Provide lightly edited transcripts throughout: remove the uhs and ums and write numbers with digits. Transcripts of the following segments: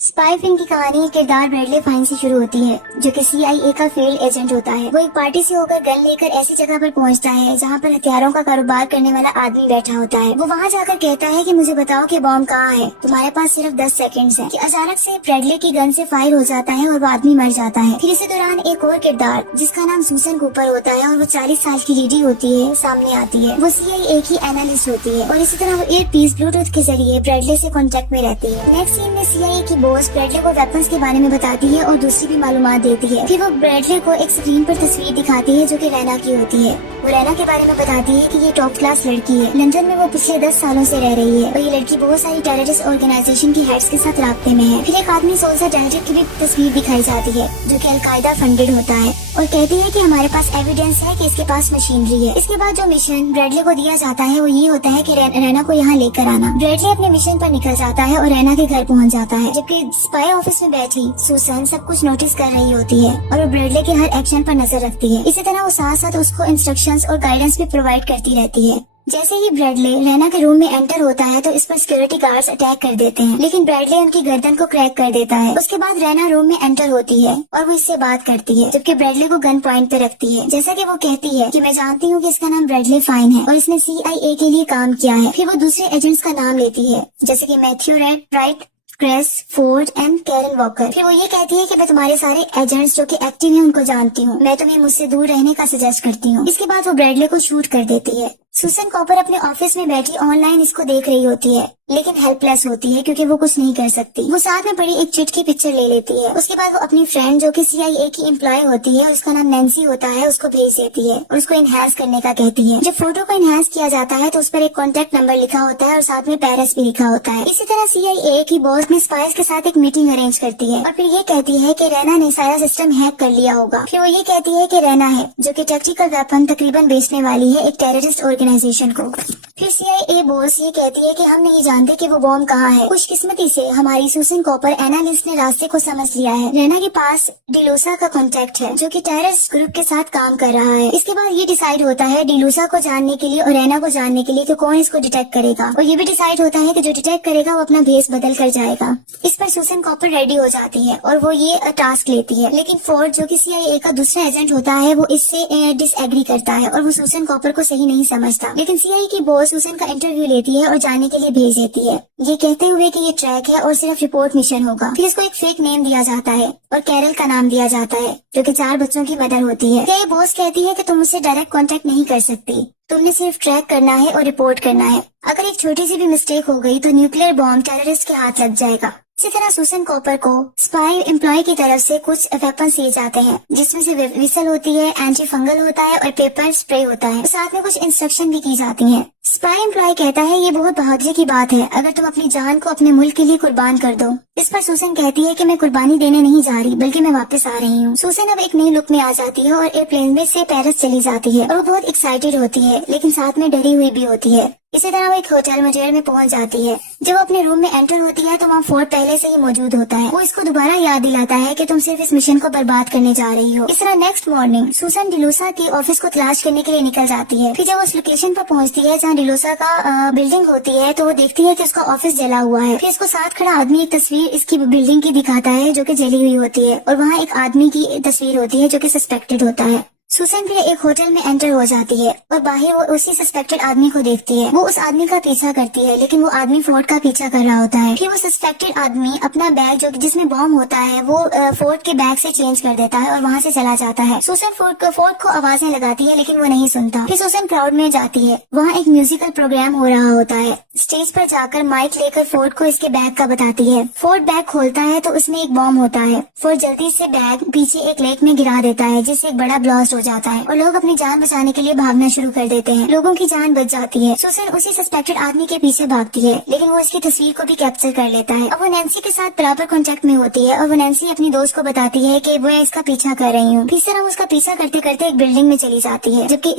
Spy film की कहानी किरदार ब्रैडले फाइन से शुरू होती है, जो कि CIA का फील्ड एजेंट होता है। वो एक पार्टी से होकर गन लेकर ऐसी जगह पर पहुंचता है जहां पर हथियारों का कारोबार करने वाला आदमी बैठा होता है। वो वहां जाकर कहता है कि मुझे बताओ कि बॉम्ब कहाँ है, तुम्हारे पास सिर्फ 10 सेकंड्स हैं। कि अचानक से ब्रैडले की गन से फायर हो जाता है और वो आदमी मर जाता है। फिर इसी दौरान एक और किरदार जिसका नाम सूसन कूपर होता है और वो 40 साल की लेडी होती है सामने आती है। वो CIA की एनालिस्ट होती है और इसी तरह वो ईयरपीस ब्लूटूथ के जरिए ब्रैडले से कॉन्टेक्ट में रहती है। नेक्स्ट सीन में CIA की बॉस ब्रैडले को वेपन्स के बारे में बताती है और दूसरी भी मालूमात देती है। फिर वो ब्रैडले को एक स्क्रीन पर तस्वीर दिखाती है जो कि रैना की होती है। वो रैना के बारे में बताती है कि ये टॉप क्लास लड़की है। लंदन में वो पिछले 10 सालों से रह रही है और ये लड़की बहुत सारी टेररिस्ट ऑर्गेनाइजेशन की हेड्स के साथ राब्ते में है। फिर एक आदमी सोल्जर जनरेटर की भी तस्वीर दिखाई जाती है जो कि अलकायदा फंडेड होता है और कहती है कि हमारे पास एविडेंस है कि इसके पास मशीनरी है। इसके बाद जो मिशन ब्रैडले को दिया जाता है वो ये होता है कि रैना को यहाँ लेकर आना। ब्रैडले अपने मिशन पर निकल जाता है और रैना के घर पहुँच जाता है, जबकि स्पाई ऑफिस में बैठी सूसन सब कुछ नोटिस कर रही होती है और वो ब्रैडले के हर एक्शन पर नजर रखती है। इसी तरह वो साथ साथ उसको इंस्ट्रक्शंस और गाइडेंस भी प्रोवाइड करती रहती है। जैसे ही ब्रैडले रैना के रूम में एंटर होता है तो इस पर सिक्योरिटी गार्ड्स अटैक कर देते हैं, लेकिन ब्रैडले उनकी गर्दन को क्रैक कर देता है। उसके बाद रैना रूम में एंटर होती है और वो इससे बात करती है, जबकि ब्रैडले को गन पॉइंट पे रखती है। जैसा कि वो कहती है कि मैं जानती हूँ कि इसका नाम ब्रैडले फाइन है और इसने CIA के लिए काम किया है। फिर वो दूसरे एजेंट्स का नाम लेती है, जैसे कि मैथ्यू राइट, क्रेस, फोर्ड एंड कैरन वॉकर। फिर वो ये कहती है कि मैं तुम्हारे सारे एजेंट्स जो कि एक्टिव हैं उनको जानती हूँ, मैं तुम्हें मुझसे दूर रहने का सजेस्ट करती हूँ। इसके बाद वो ब्रैडले को शूट कर देती है। सूसन कॉपर अपने ऑफिस में बैठी ऑनलाइन इसको देख रही होती है, लेकिन हेल्पलेस होती है क्योंकि वो कुछ नहीं कर सकती। वो साथ में पड़ी एक चिट की पिक्चर ले लेती है। उसके बाद वो अपनी फ्रेंड जो कि CIA की एम्प्लॉय होती है, उसका नाम नैन्सी होता है, उसको भेज देती है और उसको इनहेंस करने का कहती है। जब फोटो को इनहेंस किया जाता है तो उस पर एक कॉन्टेक्ट नंबर लिखा होता है और साथ में पेरिस भी लिखा होता है। इसी तरह CIA की बॉस में स्पाइस के साथ एक मीटिंग अरेंज करती है और फिर ये कहती है कि रैना ने सारा सिस्टम हैक कर लिया होगा। फिर वो ये कहती है कि रैना है जो कि टैक्टिकल वेपन तकरीबन बेचने वाली है एक टेररिस्ट ऑर्गेनाइजेशन को। फिर CIA बॉस ये कहती है कि हम नहीं जानते कि वो बॉम्ब कहाँ है। खुशकिस्मती से हमारी सूसन कॉपर एनालिस्ट ने रास्ते को समझ लिया है। रैना के पास डिलूसा का कॉन्टेक्ट है जो कि टेररिस्ट ग्रुप के साथ काम कर रहा है। इसके बाद ये डिसाइड होता है डिलूसा को जानने के लिए और रैना को जानने के लिए कि कौन इसको डिटेक्ट करेगा, और ये भी डिसाइड होता है कि जो डिटेक्ट करेगा वो अपना भेस बदल कर जाएगा। इस पर सूसन कॉपर रेडी हो जाती है और वो ये टास्क लेती है, लेकिन फोर्ड जो कि CIA का दूसरा एजेंट होता है वो इससे डिसएग्री करता है और वो सूसन कॉपर को सही नहीं समझता। लेकिन CIA की बॉस सूसन का इंटरव्यू लेती है और जाने के लिए भेज देती है, ये कहते हुए कि ये ट्रैक है और सिर्फ रिपोर्ट मिशन होगा। फिर इसको एक फेक नेम दिया जाता है और कैरल का नाम दिया जाता है जो कि 4 बच्चों की मदर होती है। CIA बॉस कहती है कि तुम मुझसे डायरेक्ट कांटेक्ट नहीं कर सकती, तुमने सिर्फ ट्रैक करना है और रिपोर्ट करना है। अगर एक छोटी सी भी मिस्टेक हो गई तो न्यूक्लियर बॉम्ब टेररिस्ट के हाथ लग जाएगा। इसी तरह सूसन कॉपर को स्पाई एम्प्लॉय की तरफ से कुछ वेपन दिए जाते हैं, जिसमें से विसल होती है, एंटी फंगल होता है और पेपर स्प्रे होता है। साथ में कुछ इंस्ट्रक्शन भी की जाती हैं। स्पाई एम्प्लॉय कहता है ये बहुत बहादुरी की बात है अगर तुम अपनी जान को अपने मुल्क के लिए कुर्बान कर दो। इस पर सूसन कहती है कि मैं कुर्बानी देने नहीं जा रही बल्कि मैं वापस आ रही हूँ। सूसन अब एक नई लुक में आ जाती है और एयरप्लेन में से पेरिस चली जाती है और वो बहुत एक्साइटेड होती है, लेकिन साथ में डरी हुई भी होती है। इसी तरह वो एक होटल मजेर में पहुंच जाती है। जब वो अपने रूम में एंटर होती है तो वहाँ फोर्ड पहले से ही मौजूद होता है। वो इसको दोबारा याद दिलाता है कि तुम सिर्फ इस मिशन को बर्बाद करने जा रही हो। इस तरह नेक्स्ट मॉर्निंग सूसन डिलूसा के ऑफिस को तलाश करने के लिए निकल जाती है। फिर जब उस लोकेशन पर पहुंचती है जहाँ डिलूसा का बिल्डिंग होती है तो वो देखती है कि उसका ऑफिस जला हुआ है। फिर इसको साथ खड़ा आदमी एक तस्वीर इसकी बिल्डिंग की दिखाता है जो कि जली हुई होती है और वहाँ एक आदमी की तस्वीर होती है जो कि सस्पेक्टेड होता है। सूसन फिर एक होटल में एंटर हो जाती है और बाहर वो उसी सस्पेक्टेड आदमी को देखती है। वो उस आदमी का पीछा करती है, लेकिन वो आदमी फोर्ड का पीछा कर रहा होता है। फिर वो सस्पेक्टेड आदमी अपना बैग जो जिसमें बॉम्ब होता है वो फोर्ड के बैग से चेंज कर देता है और वहाँ से चला जाता है। सूसन फोर्ड को आवाजें लगाती है, लेकिन वो नहीं सुनता। फिर सूसन क्राउड में जाती है, वहाँ एक म्यूजिकल प्रोग्राम हो रहा होता है। स्टेज पर जाकर माइक लेकर फोर्ड को इसके बैग का बताती है। फोर्ड बैग खोलता है तो उसमें एक बॉम्ब होता है। फोर्ड जल्दी से बैग पीछे एक लेक में गिरा देता है, जिससे एक बड़ा ब्लास्ट हो जाता है और लोग अपनी जान बचाने के लिए भागना शुरू कर देते हैं। लोगों की जान बच जाती है। सूसन उसी सस्पेक्टेड आदमी के पीछे भागती है, लेकिन वो इसकी तस्वीर को भी कैप्चर कर लेता है। अब वो नैन्सी के साथ बराबर कांटेक्ट में होती है और वो नैन्सी अपनी दोस्त को बताती है कि वो इसका पीछा कर रही हूँ। इस तरह वो उसका पीछा करते करते एक बिल्डिंग में चली जाती है, जबकि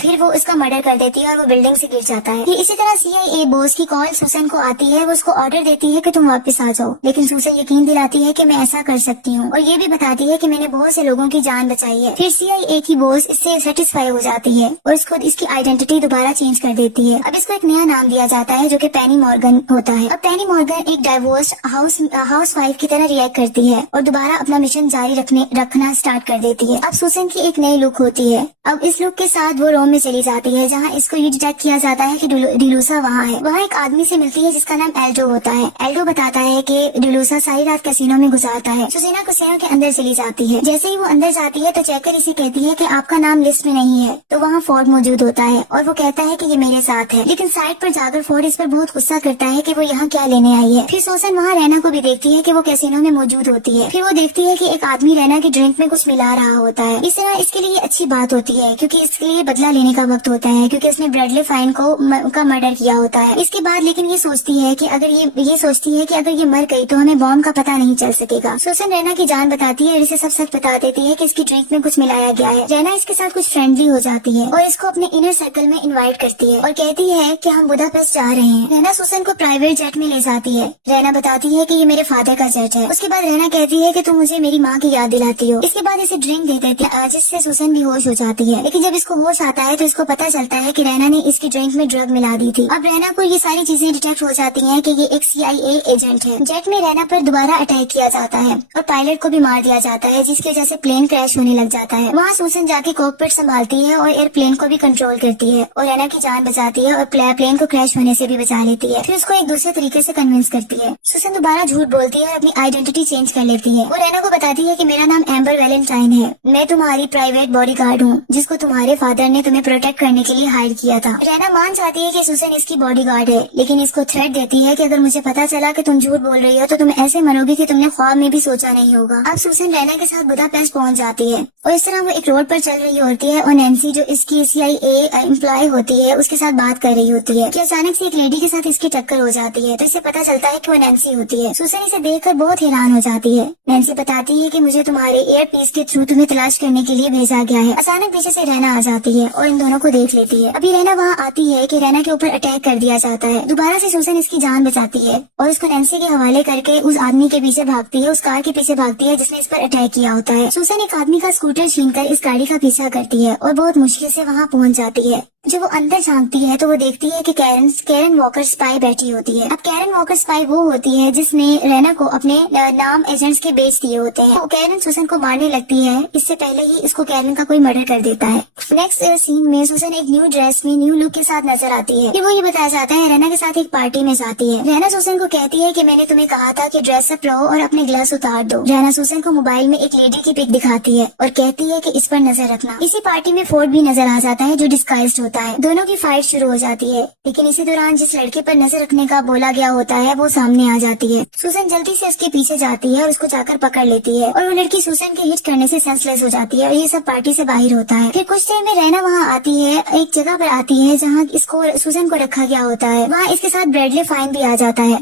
फिर वो इसका मर्डर कर देती है और वो बिल्डिंग से गिर जाता है। इसी तरह CIA बॉस की कॉल सूसन को आती है। वो उसको ऑर्डर देती है कि तुम वापस आ जाओ, लेकिन सूसन यकीन दिलाती है कि मैं ऐसा कर सकती हूँ और ये भी बताती है कि मैंने बहुत से लोगों की जान बचाई है। फिर CIA एक ही बॉस इससे सेटिस्फाई हो जाती है और इसको इसकी आइडेंटिटी दोबारा चेंज कर देती है। अब इसको एक नया नाम दिया जाता है जो कि पेनी मॉर्गन होता है। अब पेनी मॉर्गन एक डाइवोर्स हाउस वाइफ की तरह रिएक्ट करती है और दोबारा अपना मिशन जारी रखना स्टार्ट कर देती है। अब सुसन की एक नई लुक होती है। अब इस लुक के साथ वो रोम में चली जाती है जहाँ इसको ये डिटेक्ट किया जाता है कि डिलूसा वहाँ है। वहाँ एक आदमी से मिलती है जिसका नाम एल्डो होता है। एल्डो बताता है कि डिलूसा सारी रात कैसीनो में गुजारता है। सुसेना कैसीनो के अंदर चली जाती है। जैसे ही वो अंदर जाती है तो चेकर इसे कहती है कि आपका नाम लिस्ट में नहीं है। तो वहाँ फोर्ड मौजूद होता है और वो कहता है कि ये मेरे साथ है। लेकिन साइड पर जाकर फोर्ड इस पर बहुत गुस्सा करता है कि वो यहाँ क्या लेने आई है। फिर सुसन वहाँ रैना को भी देखती है कि वो कैसीनो में मौजूद होती है। फिर वो देखती है कि एक आदमी रैना की ड्रिंक में कुछ मिला रहा होता है। इस तरह इसके लिए अच्छी बात होती है क्योंकि इसके लिए बदला लेने का वक्त होता है क्योंकि उसने ब्रैडली फाइन का मर्डर किया होता है। इसके बाद लेकिन ये सोचती है कि अगर ये मर गई तो हमें बॉम्ब का पता नहीं चल सकेगा। सुसन रैना की जान बताती है और इसे सब सच बता देती है कि इसकी ड्रिंक में कुछ मिलाया गया है। रैना इसके साथ कुछ फ्रेंडली हो जाती है और इसको अपने इनर सर्कल में इनवाइट करती है और कहती है कि हम बुदापेस्ट जा रहे हैं। रैना सुसन को प्राइवेट जेट में ले जाती है। रैना बताती है कि ये मेरे फादर का जेट है। उसके बाद रैना कहती है कि तुम मुझे मेरी माँ की याद दिलाती हो। इसके बाद इसे ड्रिंक दे देती है जिससे सुसन भी होश हो जाती है। लेकिन जब इसको होश आता है तो इसको पता चलता है कि रैना ने इसकी ड्रिंक में ड्रग मिला दी थी। अब रैना को ये सारी चीजें डिटेक्ट हो जाती हैं कि ये एक CIA एजेंट है। जेट में रैना पर दोबारा अटैक किया जाता है और पायलट को भी मार दिया जाता है जिसकी वजह से प्लेन क्रैश होने लग जाता है। वहाँ सुसन जाके कॉकपिट संभालती है और एयरप्लेन को भी कंट्रोल करती है और रैना की जान बचाती है और प्लेन को क्रैश होने से भी बचा लेती है। फिर उसको एक दूसरे तरीके से कन्विंस करती है। सुसन दोबारा झूठ बोलती है और अपनी आइडेंटिटी चेंज कर लेती है। वो रैना को बताती है कि मेरा नाम एम्बर वैलेंटाइन है। मैं तुम्हारी प्राइवेट बॉडीगार्ड हूँ जिसको तुम्हारे फादर ने तुम्हें प्रोटेक्ट करने के लिए हायर किया था। रैना मान जाती है कि सुसन इसकी बॉडीगार्ड है लेकिन इसको थ्रेट देती है कि अगर मुझे पता चला कि तुम झूठ बोल रही हो तो तुम ऐसे मरोगी कि तुमने ख्वाब में भी सोचा नहीं होगा। अब सुसन रैना के साथ बुदापेस्ट पहुंच जाती है और इस तरह वो एक रोड पर चल रही होती है और नैन्सी जो इसकी CIA एम्प्लॉय होती है उसके साथ बात कर रही होती है कि अचानक से एक लेडी के साथ इसकी टक्कर हो जाती है। तो इसे पता चलता है कि वो नैन्सी होती है। सुसन इसे देखकर बहुत हैरान हो जाती है। नैन्सी बताती है कि मुझे तुम्हारे एयर पीस के थ्रू तुम्हें तलाश करने के लिए भेजा गया है। अचानक पीछे से रैना आ जाती है और इन दोनों को देख लेती है। अभी रैना वहाँ आती है कि रैना के ऊपर अटैक कर दिया जाता है। दोबारा से सुसन इसकी जान बचाती है और उसको नैन्सी के हवाले करके उस आदमी के पीछे भागती है, उस कार के पीछे भागती है जिसने इस पर अटैक किया होता है। सुसन एक आदमी का स्कूटर छीनकर इस गाड़ी का पीछा करती है और बहुत मुश्किल से वहाँ पहुँच जाती है। जब वो अंदर झांकती है तो वो देखती है कि कैरन वॉकर स्पाई बैठी होती है। अब कैरन वॉकर स्पाई वो होती है जिसने रैना को अपने नाम एजेंट्स के बेच दिए होते हैं। तो कैरन सुसन को मारने लगती है। इससे पहले ही इसको कैरन का कोई मर्डर कर देता है। नेक्स्ट सीन में सुसन एक न्यू ड्रेस में न्यू लुक के साथ नजर आती है। फिर वो ये बताया जाता है रैना के साथ एक पार्टी में जाती है। रैना सुसन को कहती है कि मैंने तुम्हें कहा था कि ड्रेसअप रहो और अपने ग्लास उतार दो। रैना सुसन को मोबाइल में एक लेडी की पिक दिखाती है और कहती है कि इस पर नजर रखना। इसी पार्टी में फोर्ड भी नजर आ जाता है जो डिस्गाइज्ड होता है। दोनों की फाइट शुरू हो जाती है लेकिन इसी दौरान जिस लड़के पर नजर रखने का बोला गया होता है वो सामने आ जाती है। सुसन जल्दी से उसके पीछे जाती है और उसको जाकर पकड़ लेती है और वो लड़की सुसन के हिट करने से सेंसलेस हो जाती है और ये सब पार्टी से बाहर होता है। फिर कुछ देर में रैना वहाँ आती है, एक जगह पर आती है जहाँ इसको सुसन को रखा गया होता है। वहाँ इसके साथ ब्रैडली फाइन भी आ जाता है।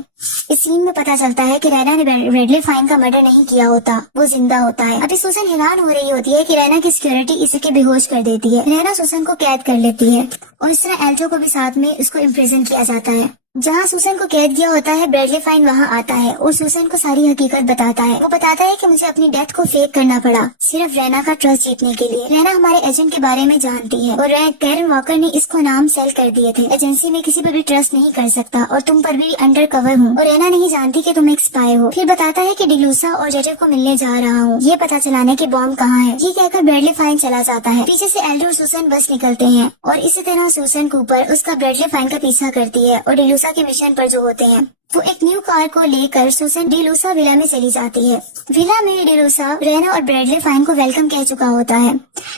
इस सीन में पता चलता है कि रैना ने ब्रैडली फाइन का मर्डर नहीं किया होता, वो जिंदा होता है। अभी सुसन हैरान हो रही होती है कि रैना की सिक्योरिटी इसे बेहोश कर देती है। रैना सुसन को कैद कर लेती है और इस तरह एल्टो को भी साथ में उसको इम्प्रिजन किया जाता है। जहाँ सुसन को कैद किया होता है ब्रैडली फाइन वहाँ आता है और सुसन को सारी हकीकत बताता है। वो बताता है कि मुझे अपनी डेथ को फेक करना पड़ा सिर्फ रैना का ट्रस्ट जीतने के लिए। रैना हमारे एजेंट के बारे में जानती है और कैरन वॉकर ने इसको नाम सेल कर दिए थे। एजेंसी में किसी पर भी ट्रस्ट नहीं कर सकता और तुम पर भी अंडर कवर हूँ और रैना नहीं जानती कि तुम एक स्पाई हो। फिर बताता है कि डिलूसा और जेटर को मिलने जा रहा हूँ, ये पता चलाने के बॉम्ब कहाँ है। ये कहकर ब्रैडली फाइन चला जाता है। पीछे से एल्डो और सुसन बस निकलते हैं और इसी तरह सुसन कूपर उसका ब्रैडली फाइन का पीछा करती है और डिलूसा के मिशन पर जो होते हैं वो एक न्यू कार को लेकर सुसन डिलूसा विला में चली जाती है। विला में डिलूसा रैना और ब्रैडली फाइन को वेलकम कह चुका होता है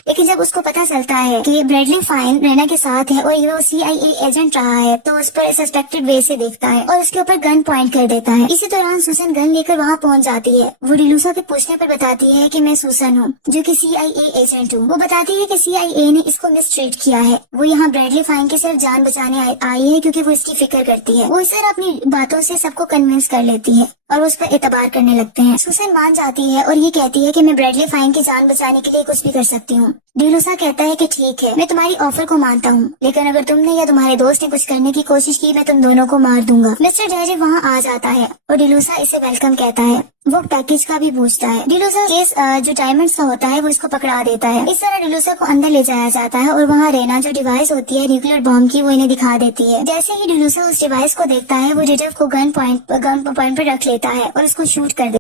लेकिन जब उसको पता चलता है कि ब्रैडली फाइन रैना के साथ है और ये वो CIA एजेंट रहा है तो उस पर सस्पेक्टेड वे से देखता है और उसके ऊपर गन पॉइंट कर देता है। इसी दौरान सुसन गन लेकर वहाँ पहुँच जाती है। वो डिलूसा के पूछने पर बताती है कि मैं सुसन हूँ जो कि CIA एजेंट हूँ। वो बताती है कि CIA ने इसको मिसट्रीट किया है। वो यहाँ ब्रैडली फाइन की सिर्फ जान बचाने आई है क्योंकि वो इसकी फिक्र करती है। वो इस तरह अपनी बातों से सबको कन्विंस कर लेती है। और उस पर एतबार करने लगते हैं। सुसन मान जाती है और ये कहती है कि मैं ब्रैडली फाइन की जान बचाने के लिए कुछ भी कर सकती हूँ। डिलूसा कहता है कि ठीक है, मैं तुम्हारी ऑफर को मानता हूँ, लेकिन अगर तुमने या तुम्हारे दोस्त ने कुछ करने की कोशिश की मैं तुम दोनों को मार दूंगा। मिस्टर डैरी वहाँ आ जाता है और डिलूसा इसे वेलकम कहता है। वो पैकेज का भी पूछता है। डिलूसा केस जो डायमंड्स का होता है वो इसको पकड़ा देता है। इस तरह डिलूसा को अंदर ले जाया जाता है और वहाँ रेना जो डिवाइस होती है न्यूक्लियर बॉम्ब की वो इन्हें दिखा देती है। जैसे ही डिलूसा उस डिवाइस को देखता है वो डिटेक्टिव को गन पॉइंट पर रख लेता है और उसको शूट कर देता है।